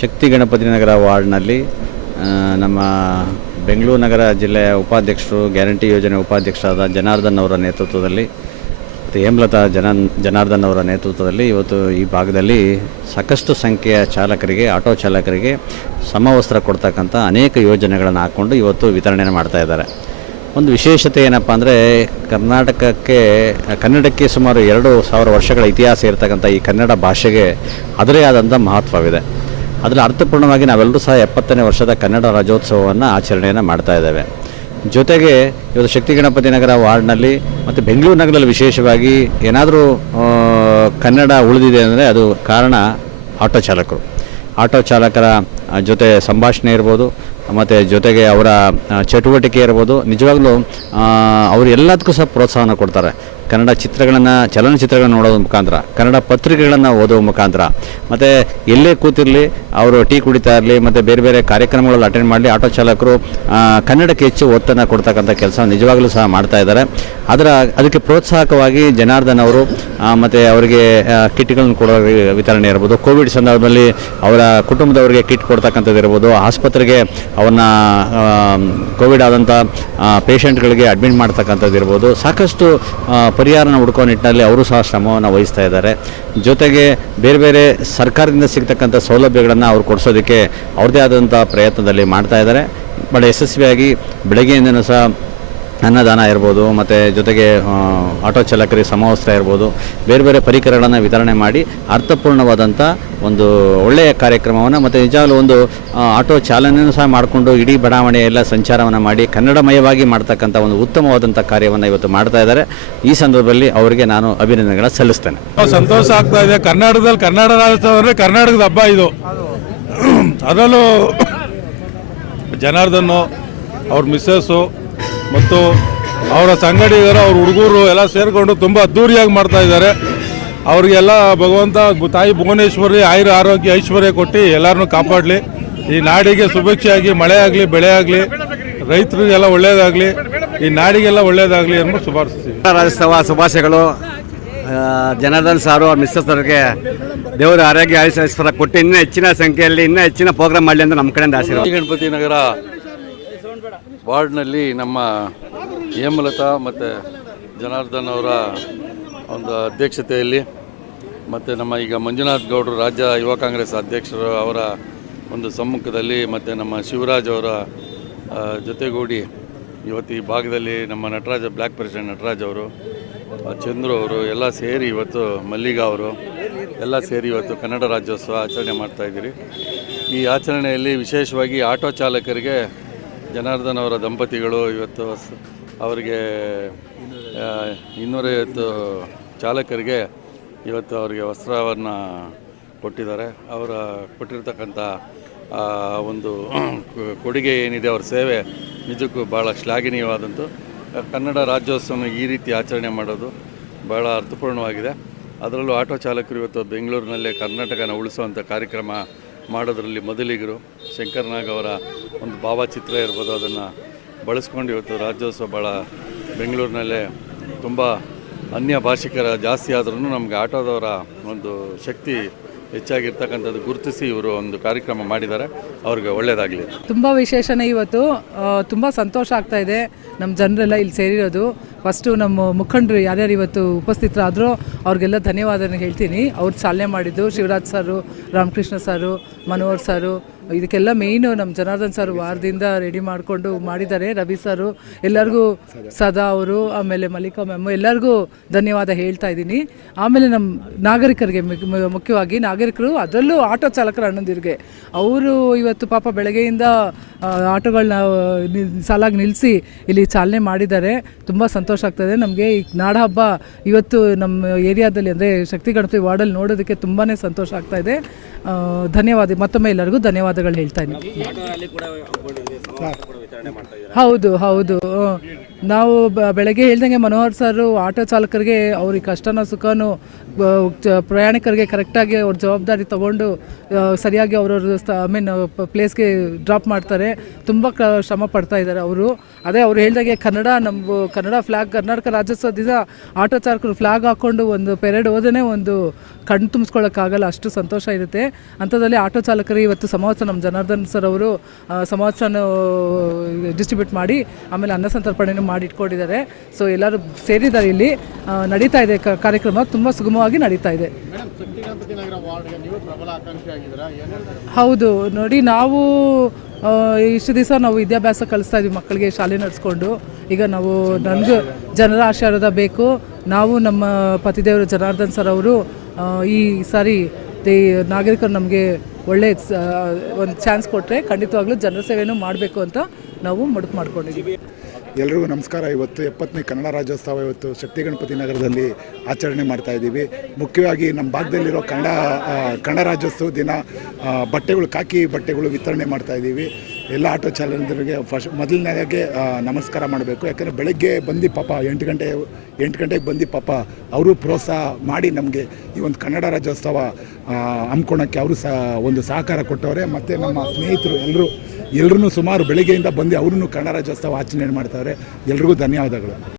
ಶಕ್ತಿ ಗಣಪತಿ ನಗರ ವಾರ್ಡ್ನಲ್ಲಿ ನಮ್ಮ ಬೆಂಗಳೂರು ನಗರ ಜಿಲ್ಲೆಯ ಉಪಾಧ್ಯಕ್ಷರು, ಗ್ಯಾರಂಟಿ ಯೋಜನೆ ಉಪಾಧ್ಯಕ್ಷರಾದ ಜನಾರ್ದನ್ ಅವರ ನೇತೃತ್ವದಲ್ಲಿ, ಮತ್ತು ಹೇಮಲತಾ ಜನ ಜನಾರ್ದನ್ ಅವರ ನೇತೃತ್ವದಲ್ಲಿ ಇವತ್ತು ಈ ಭಾಗದಲ್ಲಿ ಸಾಕಷ್ಟು ಸಂಖ್ಯೆಯ ಚಾಲಕರಿಗೆ, ಆಟೋ ಚಾಲಕರಿಗೆ ಸಮವಸ್ತ್ರ ಕೊಡ್ತಕ್ಕಂಥ ಅನೇಕ ಯೋಜನೆಗಳನ್ನು ಹಾಕ್ಕೊಂಡು ಇವತ್ತು ವಿತರಣೆಯನ್ನು ಮಾಡ್ತಾ ಇದ್ದಾರೆ. ಒಂದು ವಿಶೇಷತೆ ಏನಪ್ಪ ಅಂದರೆ, ಕರ್ನಾಟಕಕ್ಕೆ, ಕನ್ನಡಕ್ಕೆ ಸುಮಾರು ಎರಡು ಸಾವಿರ ವರ್ಷಗಳ ಇತಿಹಾಸ ಇರತಕ್ಕಂಥ ಈ ಕನ್ನಡ ಭಾಷೆಗೆ ಅದರೇ ಆದಂಥ ಮಹತ್ವವಿದೆ. ಅದರ ಅರ್ಥಪೂರ್ಣವಾಗಿ ನಾವೆಲ್ಲರೂ ಸಹ ಎಪ್ಪತ್ತನೇ ವರ್ಷದ ಕನ್ನಡ ರಾಜ್ಯೋತ್ಸವವನ್ನು ಆಚರಣೆಯನ್ನು ಮಾಡ್ತಾ ಇದ್ದೇವೆ. ಜೊತೆಗೆ ಇವತ್ತು ಶಕ್ತಿ ಗಣಪತಿ ನಗರ ವಾರ್ಡ್ನಲ್ಲಿ ಮತ್ತು ಬೆಂಗಳೂರು ನಗರದಲ್ಲಿ ವಿಶೇಷವಾಗಿ ಏನಾದರೂ ಕನ್ನಡ ಉಳಿದಿದೆ ಅಂದರೆ ಅದು ಕಾರಣ ಆಟೋ ಚಾಲಕರು. ಆಟೋ ಚಾಲಕರ ಜೊತೆ ಸಂಭಾಷಣೆ ಇರ್ಬೋದು, ಮತ್ತು ಜೊತೆಗೆ ಅವರ ಚಟುವಟಿಕೆ ಇರ್ಬೋದು. ನಿಜವಾಗ್ಲೂ ಅವರು ಎಲ್ಲದಕ್ಕೂ ಸಹ ಪ್ರೋತ್ಸಾಹನ ಕೊಡ್ತಾರೆ. ಕನ್ನಡ ಚಿತ್ರಗಳನ್ನು, ಚಲನಚಿತ್ರಗಳನ್ನು ನೋಡೋದ್ರ ಮುಖಾಂತರ, ಕನ್ನಡ ಪತ್ರಿಕೆಗಳನ್ನು ಓದೋ ಮುಖಾಂತರ, ಮತ್ತು ಎಲ್ಲೇ ಕೂತಿರಲಿ, ಅವರು ಟೀ ಕುಡಿತಾ ಇರಲಿ, ಮತ್ತು ಬೇರೆ ಬೇರೆ ಕಾರ್ಯಕ್ರಮಗಳಲ್ಲಿ ಅಟೆಂಡ್ ಮಾಡಲಿ, ಆಟೋ ಚಾಲಕರು ಕನ್ನಡಕ್ಕೆ ಹೆಚ್ಚು ಒತ್ತನ್ನು ಕೊಡ್ತಕ್ಕಂಥ ಕೆಲಸ ನಿಜವಾಗ್ಲೂ ಸಹ ಮಾಡ್ತಾ ಇದ್ದಾರೆ. ಅದರ, ಅದಕ್ಕೆ ಪ್ರೋತ್ಸಾಹಕವಾಗಿ ಜನಾರ್ದನ್ ಅವರು ಮತ್ತು ಅವರಿಗೆ ಕಿಟ್ಗಳನ್ನು ಕೊಡೋ ವಿತರಣೆ ಇರ್ಬೋದು. ಕೋವಿಡ್ ಸಂದರ್ಭದಲ್ಲಿ ಅವರ ಕುಟುಂಬದವರಿಗೆ ಕಿಟ್ ಕೊಡ್ತಕ್ಕಂಥದ್ದು ಇರ್ಬೋದು. ಆಸ್ಪತ್ರೆಗೆ ಅವನ್ನ ಕೋವಿಡ್ ಆದಂಥ ಪೇಷಂಟ್ಗಳಿಗೆ ಅಡ್ಮಿಟ್ ಮಾಡ್ತಕ್ಕಂಥದ್ದು ಇರ್ಬೋದು. ಸಾಕಷ್ಟು ಪರಿಹಾರನ ಹುಡ್ಕೋ ನಿಟ್ಟಿನಲ್ಲಿ ಅವರು ಸಹ ಶ್ರಮವನ್ನು ವಹಿಸ್ತಾ ಇದ್ದಾರೆ. ಜೊತೆಗೆ ಬೇರೆ ಬೇರೆ ಸರ್ಕಾರದಿಂದ ಸಿಗ್ತಕ್ಕಂಥ ಸೌಲಭ್ಯಗಳನ್ನು ಅವರು ಕೊಡಿಸೋದಕ್ಕೆ ಅವ್ರದ್ದೇ ಆದಂಥ ಪ್ರಯತ್ನದಲ್ಲಿ ಮಾಡ್ತಾ ಇದ್ದಾರೆ. ಭಾಳ ಯಶಸ್ವಿಯಾಗಿ ಬೆಳಗ್ಗೆಯಿಂದನೂ ಸಹ ಅನ್ನದಾನ ಇರ್ಬೋದು, ಮತ್ತು ಜೊತೆಗೆ ಆಟೋ ಚಾಲಕರಿಗೆ ಸಮವಸ್ತ್ರ ಇರ್ಬೋದು, ಬೇರೆ ಬೇರೆ ಪರಿಕರಗಳನ್ನು ವಿತರಣೆ ಮಾಡಿ ಅರ್ಥಪೂರ್ಣವಾದಂಥ ಒಂದು ಒಳ್ಳೆಯ ಕಾರ್ಯಕ್ರಮವನ್ನು ಮತ್ತು ನಿಜವಾಗಲೂ ಒಂದು ಆಟೋ ಚಾಲನೆಯನ್ನು ಸಹ ಮಾಡಿಕೊಂಡು ಇಡೀ ಬಡಾವಣೆಯೆಲ್ಲ ಸಂಚಾರವನ್ನು ಮಾಡಿ ಕನ್ನಡಮಯವಾಗಿ ಮಾಡ್ತಕ್ಕಂಥ ಒಂದು ಉತ್ತಮವಾದಂಥ ಕಾರ್ಯವನ್ನು ಇವತ್ತು ಮಾಡ್ತಾ ಇದ್ದಾರೆ. ಈ ಸಂದರ್ಭದಲ್ಲಿ ಅವರಿಗೆ ನಾನು ಅಭಿನಂದನೆಗಳನ್ನು ಸಲ್ಲಿಸ್ತೇನೆ. ಸಂತೋಷ ಆಗ್ತಾ ಇದೆ. ಕರ್ನಾಟಕದಲ್ಲಿ ಕನ್ನಡ ರಾಜ್ಯೋತ್ಸವ ಅಂದರೆ ಕರ್ನಾಟಕದ ಹಬ್ಬ ಇದು. ಅದರಲ್ಲೂ ಜನಾರ್ದನ್ನು, ಅವ್ರ ಮಿಸ್ಸಸ್ಸು ಮತ್ತು ಅವರ ಸಂಗಡಿಗರು ಅವ್ರ ಹುಡುಗರು ಎಲ್ಲ ಸೇರಿಕೊಂಡು ತುಂಬ ಅದ್ದೂರಿಯಾಗಿ ಮಾಡ್ತಾ ಇದ್ದಾರೆ. ಅವರಿಗೆಲ್ಲ ಭಗವಂತ ತಾಯಿ ಭುವನೇಶ್ವರಿ ಆಯುರ ಆರೋಗ್ಯ ಐಶ್ವರ್ಯ ಕೊಟ್ಟು ಎಲ್ಲರನ್ನೂ ಕಾಪಾಡಲಿ. ಈ ನಾಡಿಗೆ ಶುಭೇಚ್ಛೆಯಾಗಿ ಮಳೆ ಆಗಲಿ ಬೆಳೆ ಆಗಲಿ ರೈತರಿಗೆಲ್ಲ ಒಳ್ಳೆಯದಾಗಲಿ ಈ ನಾಡಿಗೆಲ್ಲ ಒಳ್ಳೆಯದಾಗಲಿ ಎಂಬ ಶುಭಾರಿಸ್ತೀವಿ ರಾಜ್ಯೋತ್ಸವ ಶುಭಾಶಯಗಳು. ಜನಾರ್ದನ್ ಸಾರು ಅವ್ರ ಮಿಸ್ಸಸ್ ಅವರಿಗೆ ದೇವರ ಆರೋಗ್ಯ ಐಶ್ವರ್ಯ ಕೊಟ್ಟು ಇನ್ನೂ ಹೆಚ್ಚಿನ ಸಂಖ್ಯೆಯಲ್ಲಿ ಇನ್ನೂ ಹೆಚ್ಚಿನ ಪ್ರೋಗ್ರಾಮ್ ಮಾಡಲಿ ಅಂತ ನಮ್ಮ ಕಡೆಯಿಂದ ಆಶೀರ್ವಾದ. ಗಣಪತಿ ನಗರ ವಾರ್ಡ್ನಲ್ಲಿ ನಮ್ಮ ಹೇಮಲತಾ ಮತ್ತು ಜನಾರ್ದನ್ ಅವರ ಒಂದು ಅಧ್ಯಕ್ಷತೆಯಲ್ಲಿ ಮತ್ತು ನಮ್ಮ ಈಗ ಮಂಜುನಾಥ್ ಗೌಡರು ರಾಜ್ಯ ಯುವ ಕಾಂಗ್ರೆಸ್ ಅಧ್ಯಕ್ಷರು ಅವರ ಒಂದು ಸಮ್ಮುಖದಲ್ಲಿ ಮತ್ತು ನಮ್ಮ ಶಿವರಾಜ್ ಅವರ ಜೊತೆಗೂಡಿ ಇವತ್ತು ಈ ಭಾಗದಲ್ಲಿ ನಮ್ಮ ನಟರಾಜ ಬ್ಲ್ಯಾಕ್ ಪ್ರೆಸಿಡೆಂಟ್ ನಟರಾಜ್ ಅವರು ಚಂದ್ರು ಅವರು ಎಲ್ಲ ಸೇರಿ ಇವತ್ತು ಮಲ್ಲಿಗ ಅವರು ಎಲ್ಲ ಸೇರಿ ಇವತ್ತು ಕನ್ನಡ ರಾಜ್ಯೋತ್ಸವ ಆಚರಣೆ ಮಾಡ್ತಾಯಿದ್ದೀರಿ ಈ ಆಚರಣೆಯಲ್ಲಿ ವಿಶೇಷವಾಗಿ ಆಟೋ ಚಾಲಕರಿಗೆ ಜನಾರ್ದನ್ ಅವರ ದಂಪತಿಗಳು ಇವತ್ತು ಅವರಿಗೆ ಇನ್ನೂರೈವತ್ತು ಚಾಲಕರಿಗೆ ಇವತ್ತು ಅವರಿಗೆ ವಸ್ತ್ರವನ್ನು ಕೊಟ್ಟಿದ್ದಾರೆ. ಅವರ ಕೊಟ್ಟಿರ್ತಕ್ಕಂಥ ಒಂದು ಕೊಡುಗೆ ಏನಿದೆ ಅವ್ರ ಸೇವೆ ನಿಜಕ್ಕೂ ಭಾಳ ಶ್ಲಾಘನೀಯವಾದಂತು. ಕನ್ನಡ ರಾಜ್ಯೋತ್ಸವ ಈ ರೀತಿ ಆಚರಣೆ ಮಾಡೋದು ಭಾಳ ಅರ್ಥಪೂರ್ಣವಾಗಿದೆ. ಅದರಲ್ಲೂ ಆಟೋ ಚಾಲಕರು ಇವತ್ತು ಬೆಂಗಳೂರಿನಲ್ಲೇ ಕರ್ನಾಟಕನ ಉಳಿಸುವಂಥ ಕಾರ್ಯಕ್ರಮ ಮಾಡೋದರಲ್ಲಿ ಮೊದಲಿಗರು ಶಂಕರ್ನಾಗ್ ಅವರ ಒಂದು ಭಾವಚಿತ್ರ ಇರ್ಬೋದು, ಅದನ್ನು ಬಳಸ್ಕೊಂಡು ಇವತ್ತು ರಾಜ್ಯೋತ್ಸವ ಭಾಳ ಬೆಂಗಳೂರಿನಲ್ಲೇ ತುಂಬ ಅನ್ಯ ಭಾಷಿಕರ ಜಾಸ್ತಿ ಆದ್ರೂ ನಮಗೆ ಆಟೋದವರ ಒಂದು ಶಕ್ತಿ ಹೆಚ್ಚಾಗಿರ್ತಕ್ಕಂಥದ್ದು ಗುರುತಿಸಿ ಇವರು ಒಂದು ಕಾರ್ಯಕ್ರಮ ಮಾಡಿದ್ದಾರೆ. ಅವ್ರಿಗೆ ಒಳ್ಳೆಯದಾಗಲಿ ತುಂಬ ವಿಶೇಷನೇ ಇವತ್ತು. ತುಂಬ ಸಂತೋಷ ಆಗ್ತಾ ಇದೆ. ನಮ್ಮ ಜನರೆಲ್ಲ ಇಲ್ಲಿ ಸೇರಿರೋದು. ಫಸ್ಟು ನಮ್ಮ ಮುಖಂಡರು ಯಾರ್ಯಾರು ಇವತ್ತು ಉಪಸ್ಥಿತರಾದರೂ ಅವ್ರಿಗೆಲ್ಲ ಧನ್ಯವಾದ ಹೇಳ್ತೀನಿ. ಅವ್ರು ಚಾಲನೆ ಮಾಡಿದ್ದು ಶಿವರಾಜ್ ಸರು, ರಾಮಕೃಷ್ಣ ಸರು, ಮನೋಹರ್ ಸರು, ಇದಕ್ಕೆಲ್ಲ ಮೇಯ್ನು ನಮ್ಮ ಜನಾರ್ದನ್ ಸರ್ ವಾರದಿಂದ ರೆಡಿ ಮಾಡಿಕೊಂಡು ಮಾಡಿದ್ದಾರೆ. ರವಿ ಸರು, ಎಲ್ಲರಿಗೂ ಸದಾ ಅವರು, ಆಮೇಲೆ ಮಲ್ಲಿಕಾ ಮ್ಯಾಮ್ ಎಲ್ಲರಿಗೂ ಧನ್ಯವಾದ ಹೇಳ್ತಾ ಇದ್ದೀನಿ. ಆಮೇಲೆ ನಮ್ಮ ನಾಗರಿಕರಿಗೆ ಮುಖ್ಯವಾಗಿ ನಾಗರಿಕರು, ಅದರಲ್ಲೂ ಆಟೋ ಚಾಲಕರ ಅಣ್ಣಂದಿರಿಗೆ. ಅವರು ಇವತ್ತು ಪಾಪ ಬೆಳಗ್ಗೆಯಿಂದ ಆಟೋಗಳನ್ನ ಸಾಲಾಗಿ ನಿಲ್ಲಿಸಿ ಇಲ್ಲಿ ಚಾಲನೆ ಮಾಡಿದ್ದಾರೆ. ತುಂಬ ಸಂತೋಷ ಆಗ್ತದೆ. ನಮಗೆ ಈ ನಾಡ ಹಬ್ಬ ಇವತ್ತು ನಮ್ಮ ಏರಿಯಾದಲ್ಲಿ ಅಂದರೆ ಶಕ್ತಿ ಗಣಪತಿ ವಾರ್ಡಲ್ಲಿ ನೋಡೋದಕ್ಕೆ ತುಂಬಾ ಸಂತೋಷ ಆಗ್ತಾ ಇದೆ. ಧನ್ಯವಾದ ಮತ್ತೊಮ್ಮೆ ಎಲ್ಲರಿಗೂ ಧನ್ಯವಾದಗಳು ಹೇಳ್ತಾ ಇದ್ದೀನಿ. ಹೌದು ಹೌದು. ನಾವು ಬೆಳಗ್ಗೆ ಹೇಳ್ದಂಗೆ ಮನೋಹರ್ ಸರ್ ಆಟೋ ಚಾಲಕರಿಗೆ ಅವ್ರಿಗೆ ಕಷ್ಟನೋ ಸುಖನೋ ಪ್ರಯಾಣಿಕರಿಗೆ ಕರೆಕ್ಟಾಗಿ ಅವ್ರ ಜವಾಬ್ದಾರಿ ತಗೊಂಡು ಸರಿಯಾಗಿ ಅವ್ರವ್ರ ಐ ಮೀನ್ ಪ್ಲೇಸ್ಗೆ ಡ್ರಾಪ್ ಮಾಡ್ತಾರೆ. ತುಂಬ ಕ ಶ್ರಮ ಪಡ್ತಾ ಇದ್ದಾರೆ ಅವರು. ಅದೇ ಅವ್ರು ಹೇಳ್ದಂಗೆ ಕನ್ನಡ ನಮ್ಮ, ಕನ್ನಡ ಫ್ಲ್ಯಾಗ್ ಕರ್ನಾಟಕ ರಾಜ್ಯೋತ್ಸವ ದಿವಸ ಆಟೋ ಚಾಲಕರು ಫ್ಲ್ಯಾಗ್ ಹಾಕ್ಕೊಂಡು ಒಂದು ಪೆರೇಡ್ ಹೋದೇ ಒಂದು ಕಣ್ಣು ತುಂಬಿಸ್ಕೊಳ್ಳೋಕ್ಕಾಗಲ್ಲ ಅಷ್ಟು ಸಂತೋಷ ಇರುತ್ತೆ. ಅಂಥದ್ರಲ್ಲಿ ಆಟೋ ಚಾಲಕರು ಇವತ್ತು ಸಮವಸ್ತ್ರ ನಮ್ಮ ಜನಾರ್ದನ್ ಸರ್ ಅವರು ಸಮವಸ್ತ್ರನ ಡಿಸ್ಟ್ರಿಬ್ಯೂಟ್ ಮಾಡಿ, ಆಮೇಲೆ ಅನ್ನ ಸಂತರ್ಪಣೆನೂ ಮಾಡಿ ಇಟ್ಕೊಂಡಿದ್ದಾರೆ ಸೊ ಎಲ್ಲರೂ ಸೇರಿದ್ದಾರೆ ಇಲ್ಲಿ. ನಡೀತಾ ಇದೆ ಕಾರ್ಯಕ್ರಮ. ತುಂಬ ಸುಗಮವಾಗಿ ನಡೀತಾ ಇದೆ. ಹೌದು. ನೋಡಿ ನಾವು ಇಷ್ಟು ದಿವಸ ನಾವು ವಿದ್ಯಾಭ್ಯಾಸ ಕಲಿಸ್ತಾ ಇದ್ವಿ ಮಕ್ಕಳಿಗೆ ಶಾಲೆ ನಡೆಸ್ಕೊಂಡು. ಈಗ ನಾವು ನನಗೂ ಜನರ ಆಶೀರ್ವಾದ ಬೇಕು. ನಾವು ನಮ್ಮ ಪತಿದೇವರು ಜನಾರ್ದನ್ ಸರ್ ಅವರು ಈ ಸಾರಿ ದೇ ನಾಗರಿಕರು ನಮಗೆ ಒಳ್ಳೆ ಒಂದು ಚಾನ್ಸ್ ಕೊಟ್ಟರೆ ಖಂಡಿತವಾಗ್ಲೂ ಜನರ ಸೇವೆಯೂ ಮಾಡಬೇಕು ಅಂತ ನಾವು ಮುಡುಪು ಮಾಡ್ಕೊಂಡಿದ್ದೀವಿ. ಎಲ್ರಿಗೂ ನಮಸ್ಕಾರ. ಇವತ್ತು ಎಪ್ಪತ್ತನೇ ಕನ್ನಡ ರಾಜ್ಯೋತ್ಸವ, ಇವತ್ತು ಶಕ್ತಿ ಗಣಪತಿ ನಗರದಲ್ಲಿ ಆಚರಣೆ ಮಾಡ್ತಾ ಇದ್ದೀವಿ. ಮುಖ್ಯವಾಗಿ ನಮ್ಮ ಭಾಗದಲ್ಲಿರೋ ಕನ್ನಡ ಕನ್ನಡ ರಾಜ್ಯೋತ್ಸವ ದಿನ ಬಟ್ಟೆಗಳು ಕಾಕಿ ಬಟ್ಟೆಗಳು ವಿತರಣೆ ಮಾಡ್ತಾ ಇದ್ದೀವಿ. ಎಲ್ಲ ಆಟೋ ಚಾಲಕರಿಗೆ ಫಸ್ಟ್ ಮೊದಲನೇದಾಗೆ ನಮಸ್ಕಾರ ಮಾಡಬೇಕು. ಯಾಕಂದರೆ ಬೆಳಗ್ಗೆ ಬಂದು ಪಾಪ ಎಂಟು ಗಂಟೆ, ಎಂಟು ಗಂಟೆಗೆ ಬಂದು ಪಾಪ ಅವರು ಪ್ರೋತ್ಸಾಹ ಮಾಡಿ ನಮಗೆ ಈ ಒಂದು ಕನ್ನಡ ರಾಜ್ಯೋತ್ಸವ ಹಮ್ಮಿಕೊಳ್ಳೋಕ್ಕೆ ಅವರು ಸಹ ಒಂದು ಸಹಕಾರ ಕೊಟ್ಟವ್ರೆ. ಮತ್ತು ನಮ್ಮ ಸ್ನೇಹಿತರು ಎಲ್ಲರೂ ಎಲ್ಲರೂ ಸುಮಾರು ಬೆಳಗ್ಗೆಯಿಂದ ಬಂದು ಅವ್ರೂ ಕನ್ನಡ ರಾಜ್ಯೋತ್ಸವ ಆಚರಣೆ ಮಾಡ್ತಾರೆ. ಎಲ್ರಿಗೂ ಧನ್ಯವಾದಗಳು.